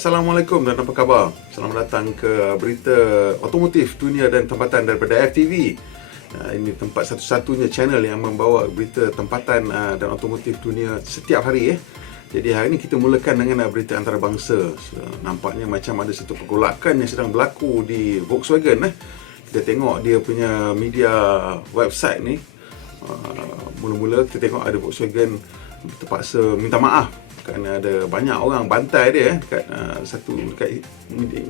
Assalamualaikum dan apa khabar? Selamat datang ke berita otomotif dunia dan tempatan daripada FTV. Ini tempat satu-satunya channel yang membawa berita tempatan dan otomotif dunia setiap hari. Jadi hari ini kita mulakan dengan berita antarabangsa. Nampaknya macam ada satu pergolakan yang sedang berlaku di Volkswagen. Kita tengok dia punya media website ni. Mula-mula kita tengok ada Volkswagen terpaksa minta maaf kerana ada banyak orang bantai dia dekat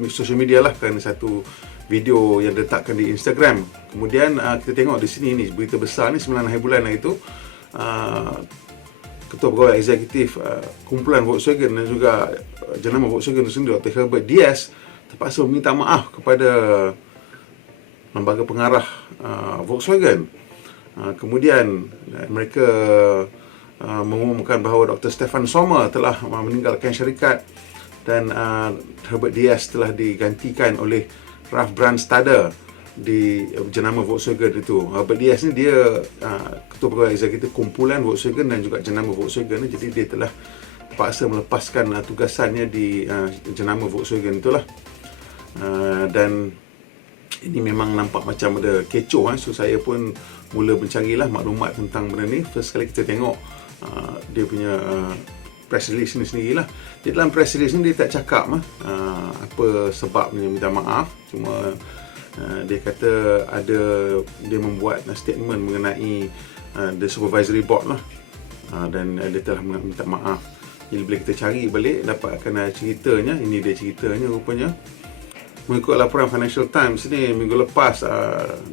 social media lah, kerana satu video yang diletakkan di Instagram. Kemudian kita tengok di sini ni berita besar ni 9 hari bulan hari tu, Ketua Pegawai Eksekutif kumpulan Volkswagen dan juga jenama Volkswagen itu sendiri, Dr. Herbert Diess, terpaksa meminta maaf kepada lembaga pengarah Volkswagen. Kemudian mereka mengumumkan bahawa Dr. Stefan Sommer telah meninggalkan syarikat dan Herbert Diess telah digantikan oleh Ralf Brandstatter di jenama Volkswagen itu. Herbert Diess ni dia Ketua Pegawai Eksekutif kumpulan Volkswagen dan juga jenama Volkswagen, jadi dia telah terpaksa melepaskan tugasannya di jenama Volkswagen itulah. Dan ini memang nampak macam ada kecoh, so saya pun mula mencarilah maklumat tentang benda ni. First kali kita tengok dia punya press release ni sendirilah. Di dalam press release ni dia tak cakap apa sebabnya minta maaf, cuma dia kata dia membuat statement mengenai the supervisory board lah, dan dia telah minta maaf. Jadi bila kita cari balik dapatkan ceritanya, ini dia ceritanya rupanya. Mengikut laporan Financial Times ni minggu lepas,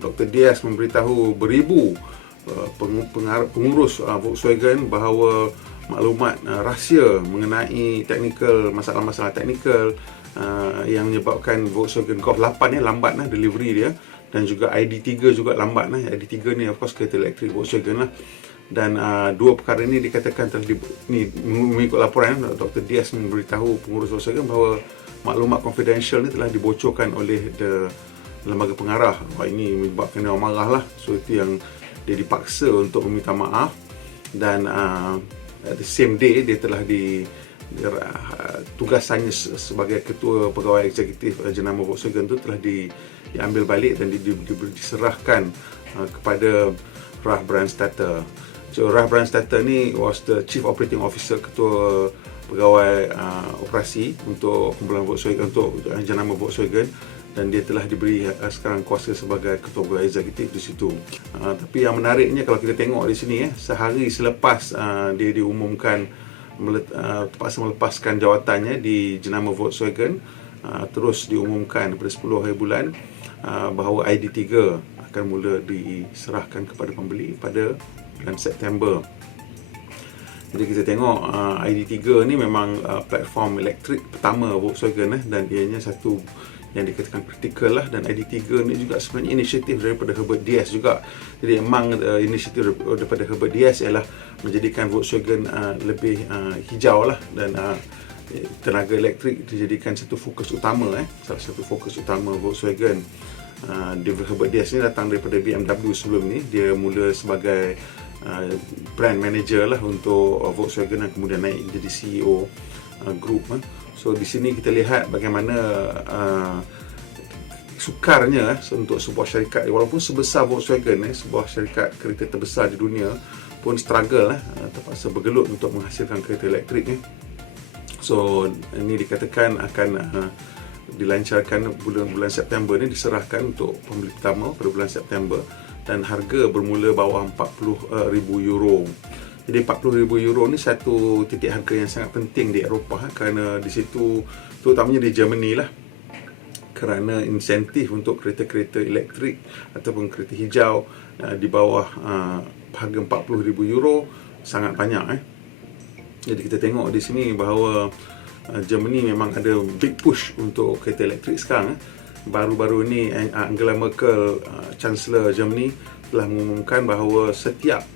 Dr. Diess memberitahu beribu pengurus Volkswagen bahawa maklumat rahsia mengenai masalah-masalah teknikal yang menyebabkan Volkswagen Golf 8 ni lambat delivery dia, dan juga ID3 juga lambat. ID3 ni of course kereta elektrik Volkswagen lah. Dan dua perkara ini dikatakan telah mengikut laporan, Dr. Diess memberitahu pengurus Volkswagen bahawa maklumat confidential ni telah dibocorkan oleh lembaga pengarah. Ini menyebabkan dia marah lah. So itu yang dia dipaksa untuk meminta maaf. Dan the same day dia telah tugasannya sebagai Ketua Pegawai Eksekutif jenama Volkswagen tu telah diambil balik dan diserahkan kepada Ralf Brandstatter. So Ralf Brandstatter ni was the Chief Operating Officer, Ketua Pegawai Operasi untuk kumpulan Volkswagen, untuk jenama Volkswagen, dan dia telah diberi sekarang kuasa sebagai Ketua Pegawai Eksekutif di situ. Tapi yang menariknya kalau kita tengok di sini, sehari selepas dia diumumkan terpaksa melepaskan jawatannya di jenama Volkswagen, terus diumumkan pada 10 hari bulan bahawa ID3 akan mula diserahkan kepada pembeli pada bulan September. Jadi kita tengok ID3 ni memang platform elektrik pertama Volkswagen, dan ianya satu yang dikatakan kritikal lah. Dan ID3 ni juga sebenarnya inisiatif daripada Herbert Diess juga. Jadi memang inisiatif daripada Herbert Diess ialah menjadikan Volkswagen lebih hijau lah, dan tenaga elektrik dijadikan satu fokus utama, salah satu fokus utama Volkswagen. Herbert Diess ni datang daripada BMW sebelum ni. Dia mula sebagai brand manager lah untuk Volkswagen dan kemudian naik jadi CEO group. So di sini kita lihat bagaimana sukarnya untuk sebuah syarikat, walaupun sebesar Volkswagen, sebuah syarikat kereta terbesar di dunia, pun struggle terpaksa bergelut untuk menghasilkan kereta elektrik. So ini dikatakan akan dilancarkan bulan September ni, diserahkan untuk pembeli pertama pada bulan September, dan harga bermula bawah 40,000 euro. Jadi 40,000 euro ni satu titik harga yang sangat penting di Eropah, kerana di situ, terutamanya di Germany lah, kerana insentif untuk kereta-kereta elektrik ataupun kereta hijau di bawah harga 40,000 euro sangat banyak. Jadi kita tengok di sini bahawa Germany memang ada big push untuk kereta elektrik sekarang. Baru-baru ini Angela Merkel, Chancellor Germany, telah mengumumkan bahawa setiap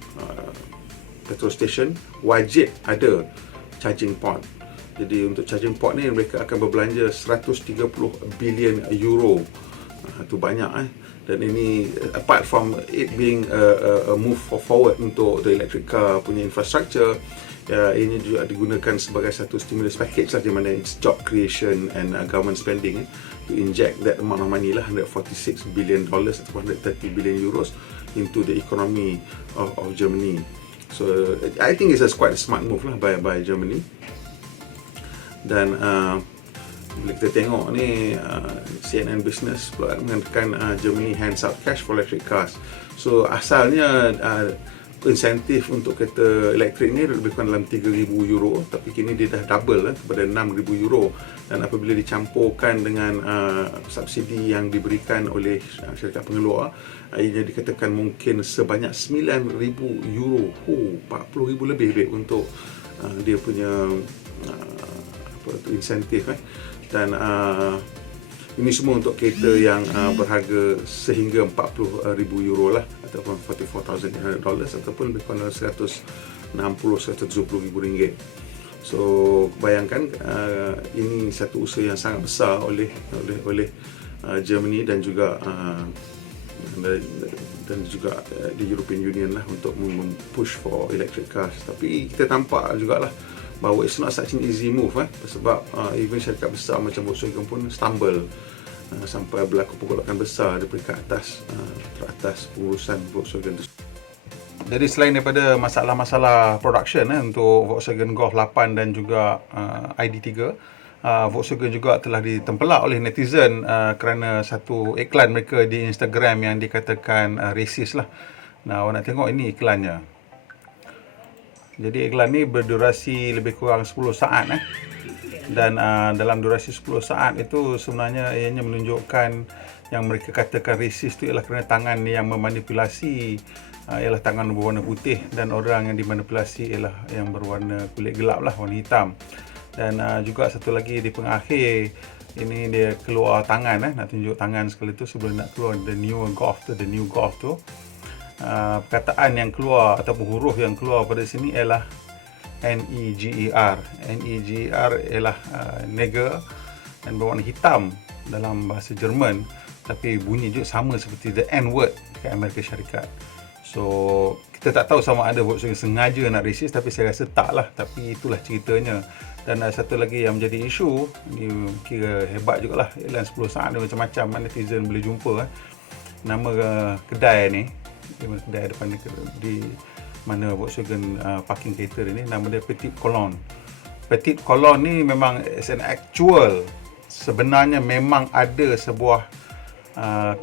petrol station wajib ada charging port. Jadi untuk charging port ni mereka akan berbelanja 130 bilion euro. Itu banyak. Dan ini apart from it being a move forward untuk the electric car punya infrastructure, Ini juga digunakan sebagai satu stimulus package lah, di mana it's job creation and government spending to inject that amount of money lah, $146 billion atau 130 billion euros into the economy of Germany. So I think it's quite a smart move lah by Germany. Dan bila kita tengok ni, CNN Business pula mengatakan Germany hands out cash for electric cars. So asalnya insentif untuk kereta elektrik ni lebih kurang dalam 3,000 euro, tapi kini dia dah double kepada 6,000 euro. Dan apabila dicampurkan dengan subsidi yang diberikan oleh syarikat pengeluar, ianya dikatakan mungkin sebanyak 9,000 euro, 40,000 lebih untuk dia punya insentif. Dan ini semua untuk kereta yang berharga sehingga 40,000 euro lah, ataupun $44,800, ataupun lebih kurang 160-170 ribu ringgit. So bayangkan, ini satu usaha yang sangat besar oleh Germany dan juga di European Union lah, untuk push for electric cars. Tapi kita nampak jugalah bahawa it's not such an easy move, sebab even syarikat besar macam Volkswagen pun stumble sampai berlaku pergolakan besar di peringkat teratas pengurusan Volkswagen tu. Jadi selain daripada masalah-masalah production untuk Volkswagen Golf 8 dan juga ID3, Volkswagen juga telah ditempelak oleh netizen kerana satu iklan mereka di Instagram yang dikatakan racist lah. Nah, awak nak tengok ini iklannya. Jadi iklan ni berdurasi lebih kurang 10 saat dan dalam durasi 10 saat itu sebenarnya ianya menunjukkan yang mereka katakan racist tu ialah kerana tangan yang memanipulasi ialah tangan berwarna putih, dan orang yang dimanipulasi ialah yang berwarna kulit gelap lah, warna hitam. Dan juga satu lagi di pengakhir ini dia keluar tangan, nak tunjuk tangan sekali tu sebelum nak keluar the new Golf tu. Perkataan yang keluar ataupun huruf yang keluar pada sini ialah NEGER. NEGER ialah nigger dan berwarna hitam dalam bahasa Jerman, tapi bunyi juga sama seperti the N-word kat Amerika Syarikat. So kita tak tahu sama ada Volkswagen sengaja nak racist, tapi saya rasa tak lah, tapi itulah ceritanya. Dan satu lagi yang menjadi isu ni, kira hebat jugalah, iklan 10 saat dia macam-macam netizen boleh jumpa. Nama kedai ni, kedai depan di mana Volkswagen parking kereta ni, nama dia Petit Colonne. Petit Colonne ni memang is an actual, sebenarnya memang ada sebuah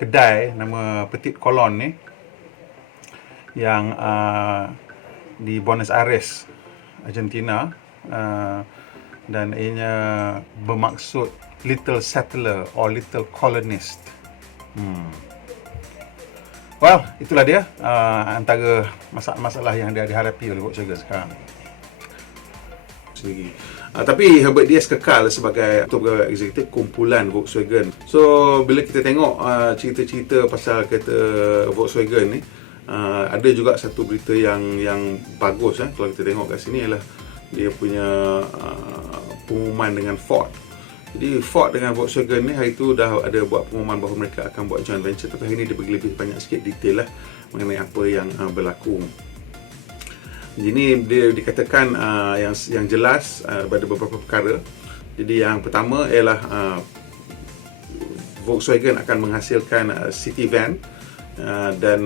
kedai nama Petit Colonne ni yang di Buenos Aires, Argentina, dan ianya bermaksud little settler or little colonist. Well, itulah dia antara masalah-masalah yang dia dihadapi oleh Volkswagen sekarang. Tapi Herbert Diess kekal sebagai pegawai eksekutif kumpulan Volkswagen. So bila kita tengok cerita-cerita pasal kereta Volkswagen ni, ada juga satu berita yang bagus kalau kita tengok kat sini, ialah dia punya pengumuman dengan Ford. Jadi Ford dengan Volkswagen ni hari tu dah ada buat pengumuman bahawa mereka akan buat joint venture, tapi hari ni dia bagi lebih banyak sikit detail lah mengenai apa yang berlaku. Jadi dia dikatakan yang jelas pada beberapa perkara. Jadi yang pertama ialah Volkswagen akan menghasilkan city van, dan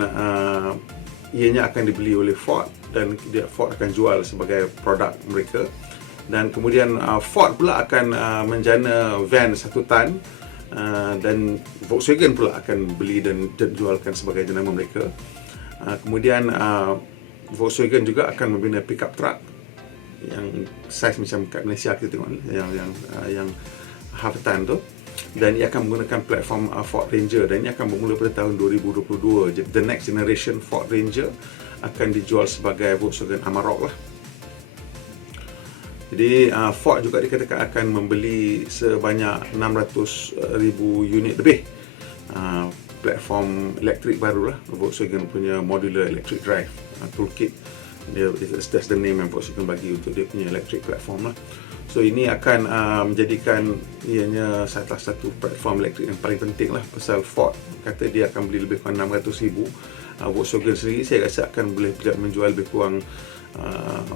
ianya akan dibeli oleh Ford, dan Ford akan jual sebagai produk mereka. Dan kemudian Ford pula akan menjana van 1 tan, dan Volkswagen pula akan beli dan jualkan sebagai jenama mereka. Kemudian Volkswagen juga akan membina pickup truck yang saiz macam kat Malaysia kita tengok yang half ton tu, dan ia akan menggunakan platform Ford Ranger, dan ia akan bermula pada tahun 2022. Jadi the next generation Ford Ranger akan dijual sebagai Volkswagen Amarok lah. Jadi Ford juga dikatakan akan membeli sebanyak 600,000 unit lebih platform elektrik baru lah, Volkswagen punya modular electric drive toolkit. That's the name yang Volkswagen bagi untuk dia punya electric platform lah. So ini akan menjadikan ianya salah satu platform elektrik yang paling penting lah, pasal Ford kata dia akan beli lebih kurang 600,000. Volkswagen sendiri saya rasa akan boleh menjual lebih kurang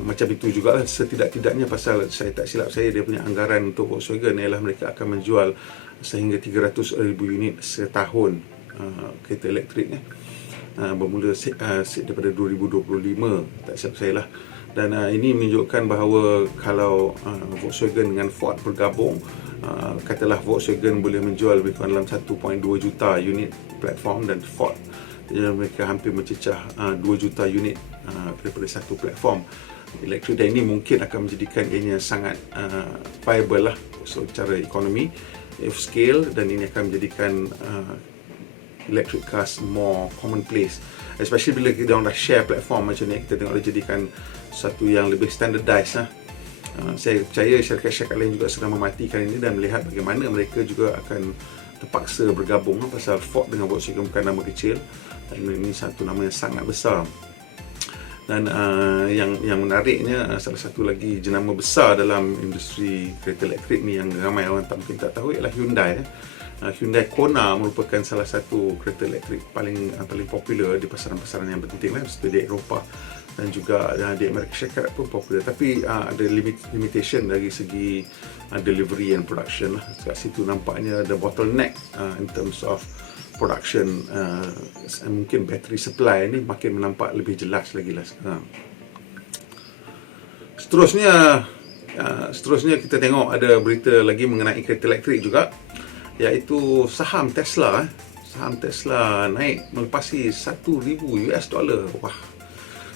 Macam itu jugalah setidak-tidaknya, pasal saya tak silap saya, dia punya anggaran untuk Volkswagen ialah mereka akan menjual sehingga 300,000 unit setahun kereta elektrik bermula daripada 2025, tak silap saya lah. Dan ini menunjukkan bahawa kalau Volkswagen dengan Ford bergabung, katalah Volkswagen boleh menjual lebih kurang dalam 1.2 juta unit platform, dan Ford mereka hampir mencecah 2 juta unit daripada satu platform elektrik. Dan ini mungkin akan menjadikan ianya sangat viable lah secara ekonomi, scale, dan ini akan menjadikan electric cars more commonplace, especially bila kita dah share platform macam ni. Kita tengok dia jadikan satu yang lebih standardized. Saya percaya syarikat-syarikat lain juga sedang mematikan ini dan melihat bagaimana mereka juga akan terpaksa bergabung, pasal Ford dengan Volkswagen bukan nama kecil, dan ini satu nama yang sangat besar. Dan yang menariknya, salah satu lagi jenama besar dalam industri kereta elektrik ni yang ramai orang mungkin tak tahu ialah Hyundai. Hyundai Kona merupakan salah satu kereta elektrik paling popular di pasaran-pasaran yang penting lah, seperti di Eropah dan juga di Amerika Syarikat pun popular. Tapi ada limitation dari segi delivery and production lah. Kat situ nampaknya the bottleneck in terms of production, mungkin battery supply ni makin menampak lebih jelas lagi lah sekarang. Seterusnya kita tengok ada berita lagi mengenai kereta elektrik juga, iaitu saham Tesla. Saham Tesla naik melepasi $1,000. Wah.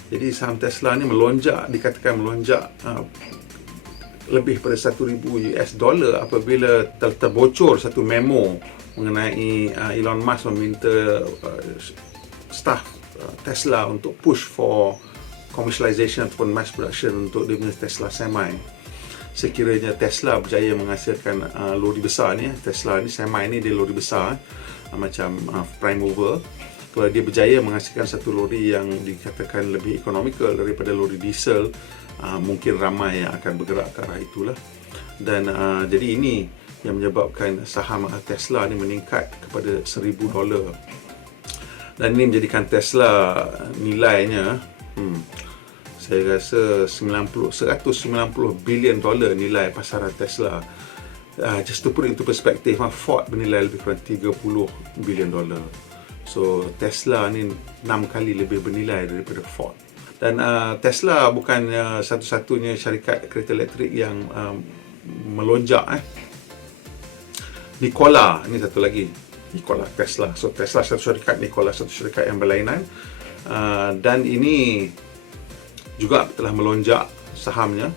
Jadi saham Tesla ni dikatakan melonjak lebih pada $1,000 apabila terbocor satu memo mengenai Elon Musk meminta staff Tesla untuk push for commercialization ataupun mass production untuk dia punya Tesla Semi. Sekiranya Tesla berjaya menghasilkan lori besar ni, Tesla ni Semi ni dia lori besar, macam prime mover. Kalau dia berjaya menghasilkan satu lori yang dikatakan lebih ekonomikal daripada lori diesel, mungkin ramai yang akan bergerak ke arah itulah. Dan jadi ini yang menyebabkan saham Tesla ni meningkat kepada $1,000. Dan ini menjadikan Tesla nilainya saya rasa $190 bilion nilai pasaran Tesla. Just to put into perspective, Ford bernilai lebih kurang $30 bilion. So Tesla ni 6 kali lebih bernilai daripada Ford. Dan Tesla bukan satu-satunya syarikat kereta elektrik yang melonjak. Nikola ni satu lagi, Nikola Tesla. So Tesla satu syarikat, Nikola satu syarikat yang berlainan, dan ini juga telah melonjak sahamnya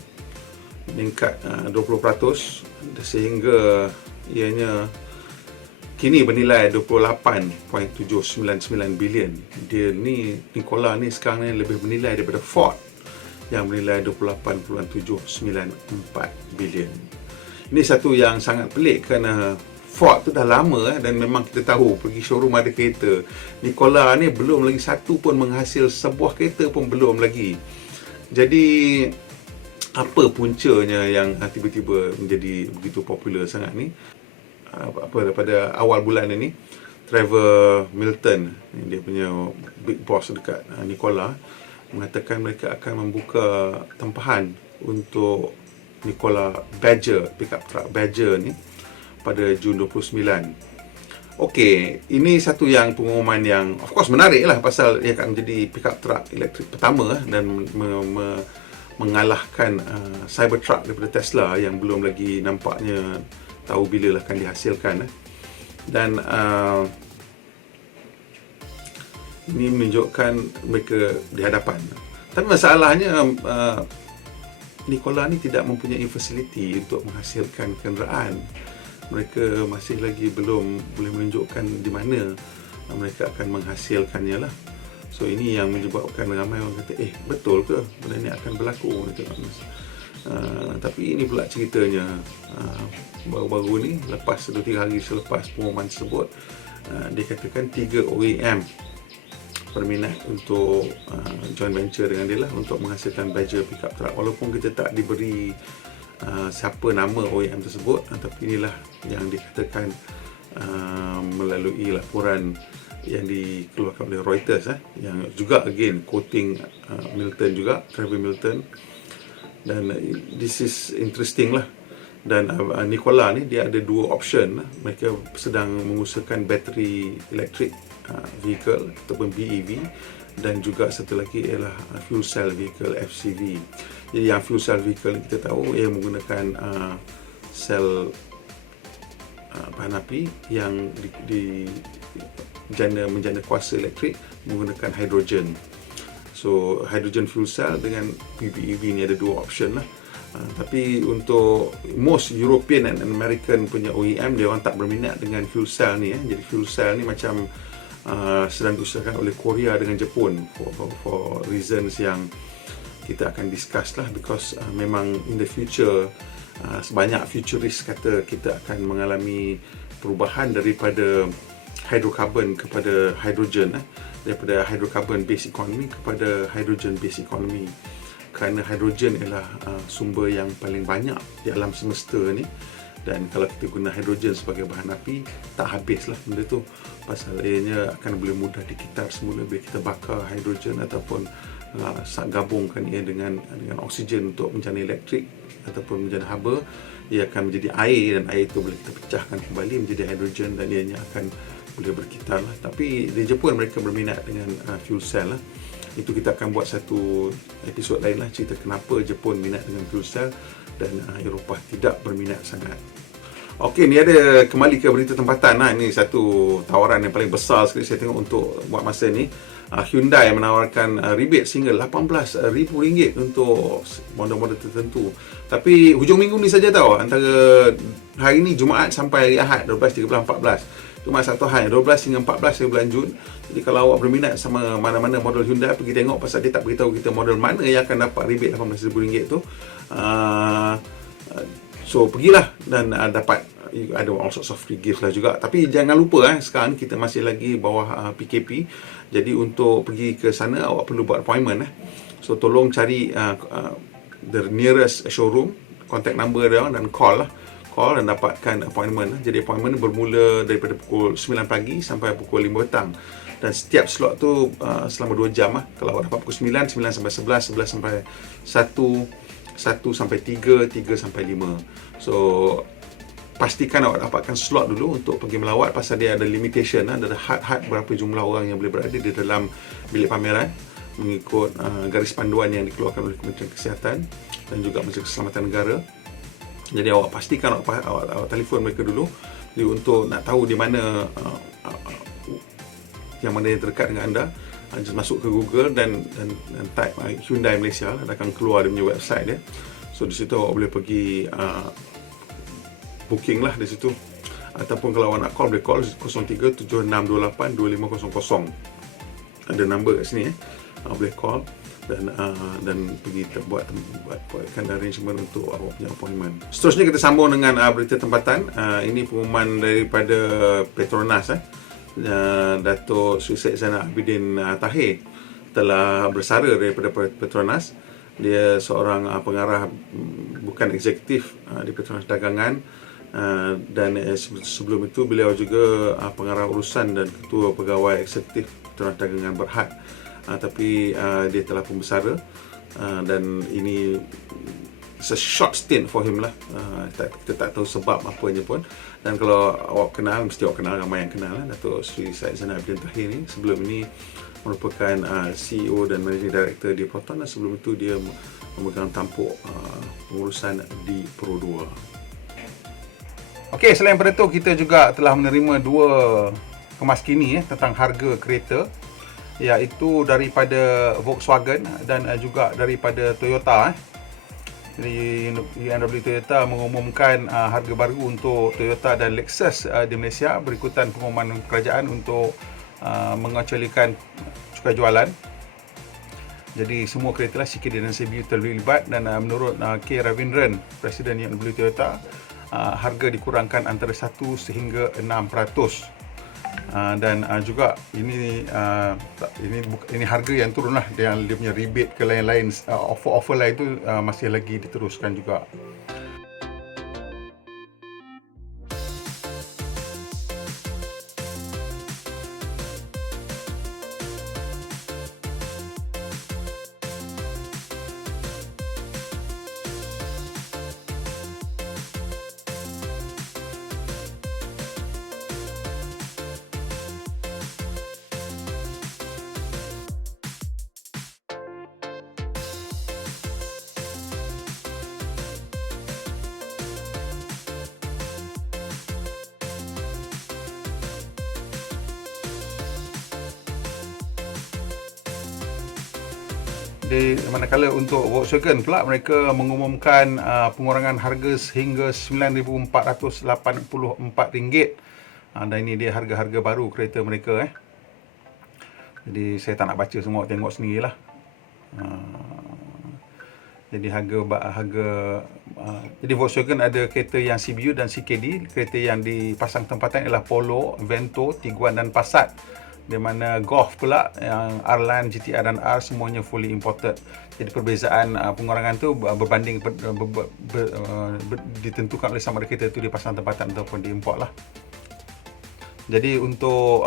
meningkat 20% sehingga ianya kini bernilai 28.799 bilion. Nikola ni sekarang ni lebih bernilai daripada Ford yang bernilai 28.794 bilion. Ini satu yang sangat pelik kerana Ford tu dah lama dan memang kita tahu pergi showroom ada kereta. Nikola ni belum lagi satu pun menghasil sebuah kereta pun belum lagi. Jadi apa puncanya yang tiba-tiba menjadi begitu popular sangat ni? Pada awal bulan ini, Trevor Milton, dia punya big boss dekat Nikola, mengatakan mereka akan membuka tempahan untuk Nikola Badger, pickup truck Badger ni pada Jun 29. Okey, ini satu yang pengumuman yang of course menarik lah, pasal ia akan menjadi pickup truck elektrik pertama dan mengalahkan Cybertruck daripada Tesla yang belum lagi nampaknya tahu bila akan dihasilkan. Dan ini menunjukkan mereka di hadapan. Tapi masalahnya Nikola ni tidak mempunyai fasiliti untuk menghasilkan kenderaan. Mereka masih lagi belum boleh menunjukkan di mana mereka akan menghasilkannya lah. So ini yang menyebabkan ramai orang kata, betul ke benda ni akan berlaku? Tapi ini pula ceritanya, baru-baru ni, lepas 2-3 hari selepas pengumuman tersebut, dikatakan 3 OEM berminat untuk joint venture dengan dia lah untuk menghasilkan Badger pickup truck. Walaupun kita tak diberi siapa nama OEM tersebut, tapi inilah yang dikatakan melalui laporan yang dikeluarkan oleh Reuters yang juga again quoting Milton juga, Trevor Milton. Dan this is interesting lah. Dan Nikola ni dia ada dua option. Mereka sedang mengusahakan battery electric vehicle ataupun BEV, dan juga satu lagi ialah fuel cell vehicle FCV. Jadi yang fuel cell vehicle kita tahu ia menggunakan sel bahan api yang menjana kuasa elektrik menggunakan hidrogen. So hydrogen fuel cell dengan BEV ni ada dua option lah. Tapi untuk most European and American punya OEM, dia orang tak berminat dengan fuel cell ni. Jadi fuel cell ni macam sedang diusahakan oleh Korea dengan Jepun for reasons yang kita akan discuss lah, because memang in the future sebanyak futurist kata kita akan mengalami perubahan daripada hydrocarbon kepada hydrogen, daripada hydrocarbon based economy kepada hydrogen based economy. Kerana hidrogen ialah sumber yang paling banyak di alam semesta ni, dan kalau kita guna hidrogen sebagai bahan api, tak habislah benda tu. Pasal ianya akan boleh mudah dikitar semula bila kita bakar hidrogen ataupun gabungkan ia dengan oksigen untuk menjana elektrik ataupun menjana haba. Ia akan menjadi air, dan air itu boleh kita pecahkan kembali menjadi hidrogen, dan ianya akan boleh berkitar lah. Tapi di Jepun mereka berminat dengan fuel cell lah. Itu kita akan buat satu episod lain lah, cerita kenapa Jepun minat dengan fuel cell dan Eropah tidak berminat sangat. Okey, ni ada kembali ke berita tempatan lah. Ini satu tawaran yang paling besar sekali saya tengok untuk buat masa ni. Hyundai menawarkan rebate sehingga RM18,000 untuk model-model tertentu. Tapi hujung minggu ni saja tahu, antara hari ni Jumaat sampai hari Ahad 12, 13, 14. Cuma satu hari 12 hingga 14 bulan Jun. Jadi kalau awak berminat sama mana-mana model Hyundai, pergi tengok, pasal dia tak beritahu kita model mana yang akan dapat rebate RM18,000 tu. So pergilah dan dapat ada all sorts of free gift lah juga. Tapi jangan lupa sekarang kita masih lagi bawah PKP. Jadi untuk pergi ke sana awak perlu buat appointment. So tolong cari the nearest showroom, contact number dia dan call dan dapatkan appointment. Jadi appointment bermula daripada pukul 9 pagi sampai pukul 5 petang. Dan setiap slot tu selama 2 jam Kalau awak dapat pukul 9, 9 sampai 11, 11 sampai 1, 1 sampai 3, 3 sampai 5. So pastikan awak dapatkan slot dulu untuk pergi melawat, pasal dia ada limitation, ada had berapa jumlah orang yang boleh berada di dalam bilik pameran mengikut garis panduan yang dikeluarkan oleh Kementerian Kesihatan dan juga Majlis Keselamatan Negara. Jadi awak pastikan awak telefon mereka dulu. Jadi untuk nak tahu di mana yang mana yang terdekat dengan anda, just masuk ke Google dan type Hyundai Malaysia, akan keluar dia punya website dia. So di situ awak boleh pergi booking lah di situ. Ataupun kalau awak nak call, boleh call 0376282500. Ada number kat sini boleh call dan pergi buatkan arrangement untuk awak punya appointment. Seterusnya kita sambung dengan berita tempatan. Ini pengumuman daripada Petronas. Datuk Sri Syed Zainal Abidin Tahir telah bersara daripada Petronas. Dia seorang pengarah bukan eksekutif di Petronas Dagangan, dan sebelum itu beliau juga pengarah urusan dan ketua pegawai eksekutif Petronas Dagangan Berhad. Tapi dia telah pun bersara, dan ini it's a short stint for him lah. Kita tak tahu sebab apanya pun. Dan kalau awak kenal, mesti awak kenal, ramai yang kenal Datuk Sri Syed Zainal Abidin Tahir ni. Sebelum ini merupakan CEO dan Managing Director di Proton, dan sebelum itu dia memegang tampuk pengurusan di Pro 2. Okey, selain daripada itu, kita juga telah menerima 2 kemaskini tentang harga kereta, iaitu daripada Volkswagen dan juga daripada Toyota. Jadi UNW Toyota mengumumkan harga baru untuk Toyota dan Lexus di Malaysia berikutan pengumuman kerajaan untuk mengecualikan cukai jualan. Jadi semua kereta lah CKD dan CBU terlibat, dan menurut K. Ravindran, Presiden UNW Toyota, harga dikurangkan antara 1 sehingga 6%. Dan juga ini harga yang turun lah, dia punya rebate ke lain-lain, offer lain tu masih lagi diteruskan juga. Di manakala untuk Volkswagen pula, mereka mengumumkan pengurangan harga sehingga RM9,484. Dan ini dia harga-harga baru kereta mereka. Jadi saya tak nak baca semua, tengok sendirilah. Jadi jadi Volkswagen ada kereta yang CBU dan CKD. Kereta yang dipasang tempatan ialah Polo, Vento, Tiguan dan Passat. Di mana Golf pula, yang R-Line, GTR dan R semuanya fully imported. Jadi perbezaan pengurangan tu berbanding ditentukan oleh sama ada kereta tu dipasang tempatan ataupun diimport lah. Jadi untuk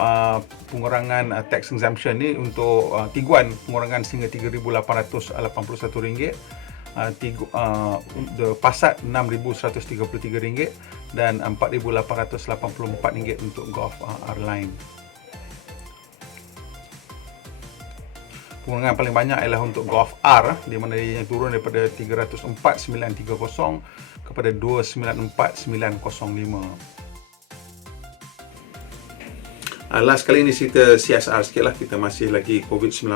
pengurangan tax exemption ni, untuk Tiguan pengurangan sehingga RM3,881, Passat RM6,133 dan RM4,884 untuk Golf R-Line. Pengurangan paling banyak ialah untuk Golf R, di mana dia turun daripada 304,930 kepada 294,905. Last kali ni kita CSR sikit lah, kita masih lagi COVID-19.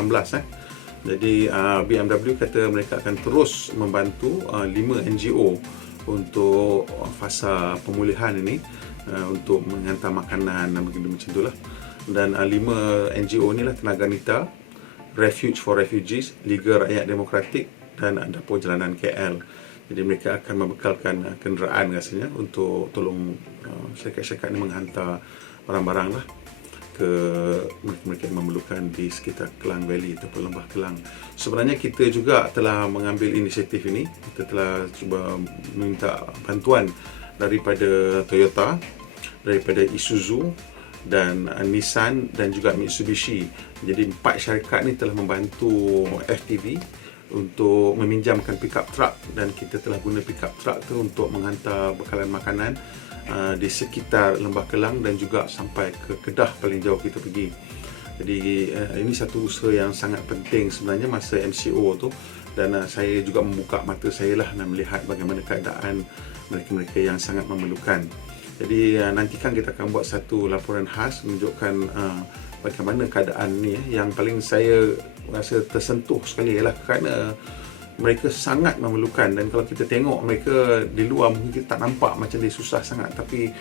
Jadi BMW kata mereka akan terus membantu 5 NGO untuk fasa pemulihan ini, untuk menghantar makanan dan begitu macam tu lah. Dan 5 NGO ni lah Tenaga Nita, Refuge for Refugees, Liga Rakyat Demokratik dan Dapur Jalanan KL. Jadi mereka akan membekalkan kenderaan rasanya untuk tolong syarikat-syarikat ini menghantar barang-barang lah ke mereka yang memerlukan di sekitar Klang Valley ataupun Lembah Kelang. Sebenarnya kita juga telah mengambil inisiatif ini. Kita telah cuba minta bantuan daripada Toyota, daripada Isuzu dan Nissan dan juga Mitsubishi. Jadi 4 syarikat ni telah membantu FTV untuk meminjamkan pickup truck, dan kita telah guna pickup truck tu untuk menghantar bekalan makanan di sekitar Lembah Kelang dan juga sampai ke Kedah paling jauh kita pergi. Jadi ini satu usaha yang sangat penting sebenarnya masa MCO tu, dan saya juga membuka mata saya lah dan melihat bagaimana keadaan mereka-mereka yang sangat memerlukan. Jadi nantikan kita akan buat satu laporan khas menunjukkan bagaimana keadaan ni. Yang paling saya rasa tersentuh sekali ialah kerana mereka sangat memerlukan, dan kalau kita tengok mereka di luar mungkin kita tak nampak macam dia susah sangat, tapi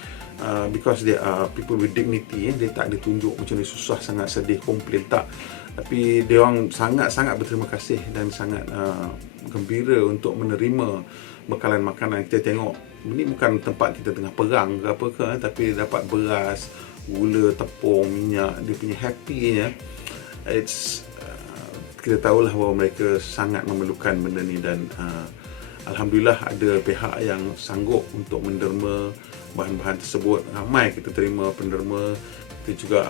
because they are people with dignity, dia tak ada tunjuk macam dia susah sangat, sedih, komplain, tak. Tapi dia orang sangat-sangat berterima kasih dan sangat gembira untuk menerima bekalan makanan. Kita tengok ini bukan tempat kita tengah perang ke apa ke, tapi dapat beras, gula, tepung, minyak, dia punya happy-nya, kita tahulah bahawa mereka sangat memerlukan benda ni. Dan Alhamdulillah ada pihak yang sanggup untuk menderma bahan-bahan tersebut. Ramai kita terima penderma. Kita juga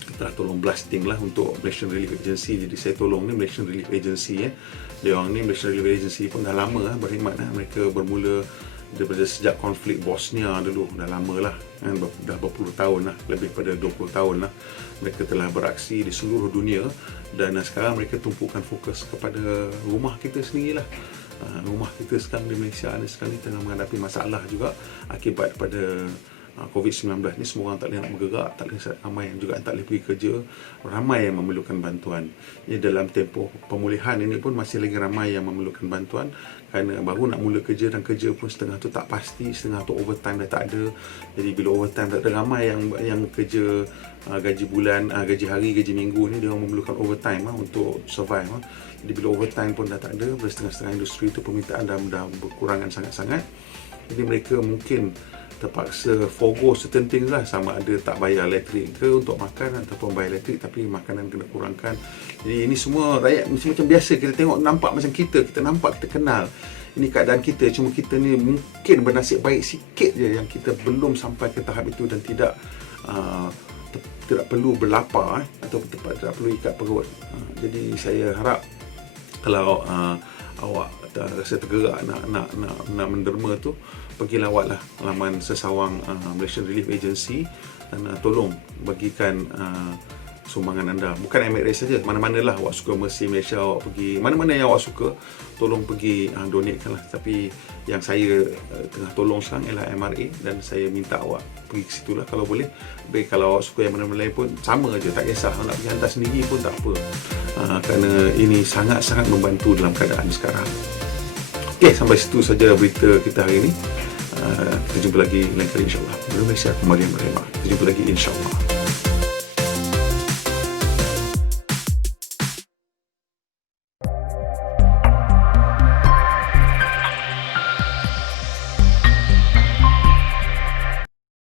kita tolong blasting lah untuk Malaysian Relief Agency. Jadi saya tolong ni Malaysian Relief Agency. Dia orang ni Malaysian Relief Agency pun dah lama berkhidmat. Mereka bermula daripada sejak konflik Bosnia dulu, dah lama lah, dah berpuluh tahun lah, lebih pada 20 tahun lah mereka telah beraksi di seluruh dunia. Dan sekarang mereka tumpukan fokus kepada rumah kita sendiri lah. Rumah kita sekarang di Malaysia ni sekarang ni tengah menghadapi masalah juga akibat pada COVID-19 ni. Semua orang tak boleh nak bergerak, tak boleh, ramai yang juga tak boleh pergi kerja, ramai yang memerlukan bantuan. Jadi dalam tempoh pemulihan ini pun masih lagi ramai yang memerlukan bantuan, kerana baru nak mula kerja, dan kerja pun setengah tu tak pasti, setengah tu overtime dah tak ada. Jadi bila overtime tak ada, ramai yang kerja gaji bulan, gaji hari, gaji minggu ni dia orang memerlukan overtime untuk survive. Jadi bila overtime pun dah tak ada, setengah-setengah industri tu permintaan dah berkurangan sangat-sangat. Jadi mereka mungkin terpaksa forgo certain things lah, sama ada tak bayar elektrik ke untuk makan, ataupun bayar elektrik tapi makanan kena kurangkan. Jadi ini semua rakyat macam biasa, kita tengok nampak macam kita nampak, kita kenal ini keadaan kita. Cuma kita ni mungkin bernasib baik sikit je yang kita belum sampai ke tahap itu, dan tidak perlu berlapar atau tidak perlu ikat perut. Jadi saya harap kalau awak rasa tergerak nak menderma tu, pergi lawatlah laman sesawang Malaysian Relief Agency dan tolong bagikan sumbangan anda. Bukan Emirates saja, mana-manalah awak suka Mercy Malaysia, awak pergi mana-mana yang awak suka, tolong pergi donate lah. Tapi yang saya tengah tolong sekarang ialah MRA, dan saya minta awak pergi ke situ lah kalau boleh. Baik, kalau awak suka yang mana-mana lain pun sama aja, tak kisah. Nak pergi hantar sendiri pun tak apa, kerana ini sangat-sangat membantu dalam keadaan sekarang. Okey, sampai situ saja berita kita hari ini. Kita jumpa lagi lain kali insyaAllah. Malaysia kembali menerima. Kita jumpa lagi insyaAllah.